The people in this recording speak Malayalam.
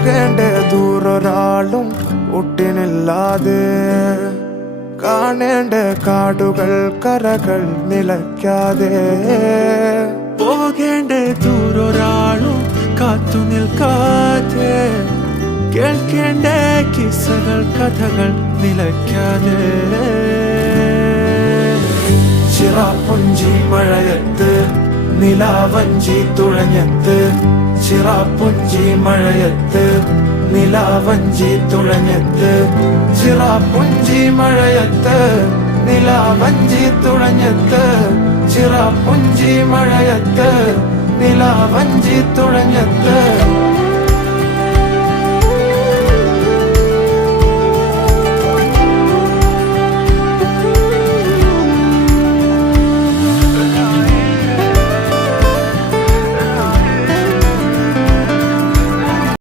പോകേണ്ട ദൂരൊരാളും ഒട്ടിനില്ലാതെ കാണേണ്ട കാടുകൾ കരകൾ നിലയ്ക്കാതെ പോകേണ്ട ദൂരൊരാളും കാത്തു നിൽക്കാതെ കേൾക്കേണ്ട കിസ്സകൾ കഥകൾ നിലയ്ക്കാതെ ചിറാപ്പുഞ്ചി മഴയത്ത് നിലാവഞ്ചി തുഴഞ്ഞത്ത് ചിറാപ്പുഞ്ചി മഴയത്ത് നിലാവഞ്ചി തുഴഞ്ഞത്ത് ചിറാപ്പുഞ്ചി മഴയത്ത് നിലാവഞ്ചി തുഴഞ്ഞത്ത് ചിറാപ്പുഞ്ചി മഴയത്ത് നിലാവഞ്ചി തുഴഞ്ഞത്ത്